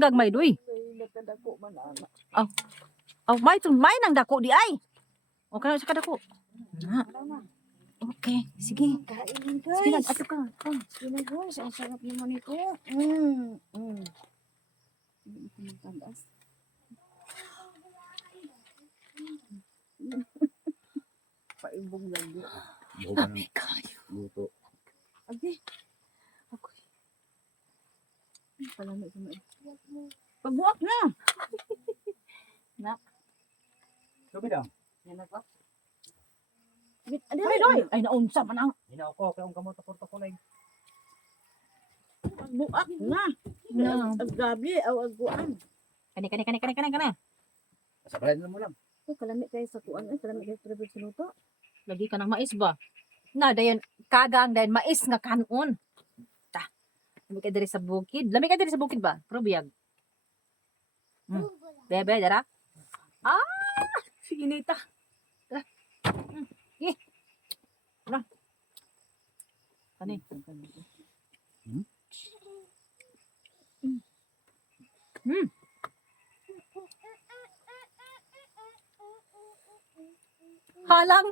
Gagmay doy. Nakadako man ana. Oh, may nang dako di ay. O kana sa kadako. Na. Okay, sige. Kain Sige na, guys. ato ka. Sige guys, ang sarap naman ito. Tandas. Paibong lang yun. Abi kayo. Luto. Abi, Okay. palamig sa mga. Pagbuak na. Sabi lang. Yan ako. Ay, doy. Ay, naunsa man ang. Hinaw ko, kaya ang kamot ako ko na. Pagbuak na. Na. Ang gabi, aguan. Kani. Sabayan mo lang. Kalamig kayo sa kuan. Kalamig kayo sa travel sa luto. Lagi ka ng mais ba? Na, dayon, kagang dayon, mais nga kanon. Ta. Lami ka diri sa bukid. Lami ka diri sa bukid ba? Probiyag. Bebe, dara. Ah! Sige, nita. Dara. Dara. Kani. Halang.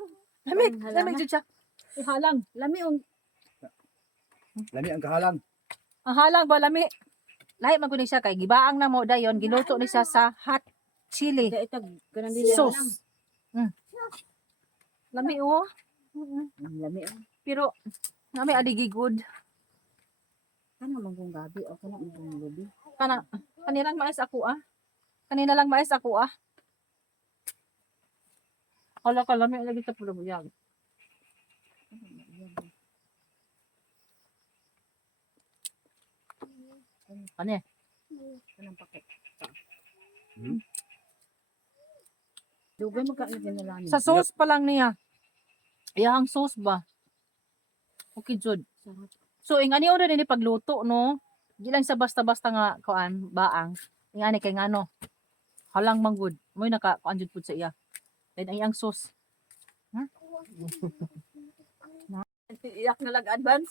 Lami, Halang lami na. jud siya. Halang. Lami ang Lami ang kahalang. Ang halang ba lami? Lahi man gud siya kay gibaang na mo dayon, giluto ni siya sa hot chili itag kanang dili lang. sauce. Lami oh. Lami ang. Pero lami adigi good. Ano man kung gabi o kana man kung gabi. Kanirang mais ako ah. Kanina lang mais ako ah. Hala ka lami lagi sa probiyag. Ano? Kanang pakit. Hmm? Dugay mo ka ginalani. Sa sauce pa lang niya. Iyang sauce ba? Okay jud. Sarap. So ingani oras ni pagluto no. Di lang sa basta-basta nga kuan baang. Ingani kay ngano. Halang manggod. Moy naka kuan jud pud sa iya. Then ang iyang sauce. Iyak na lag advance.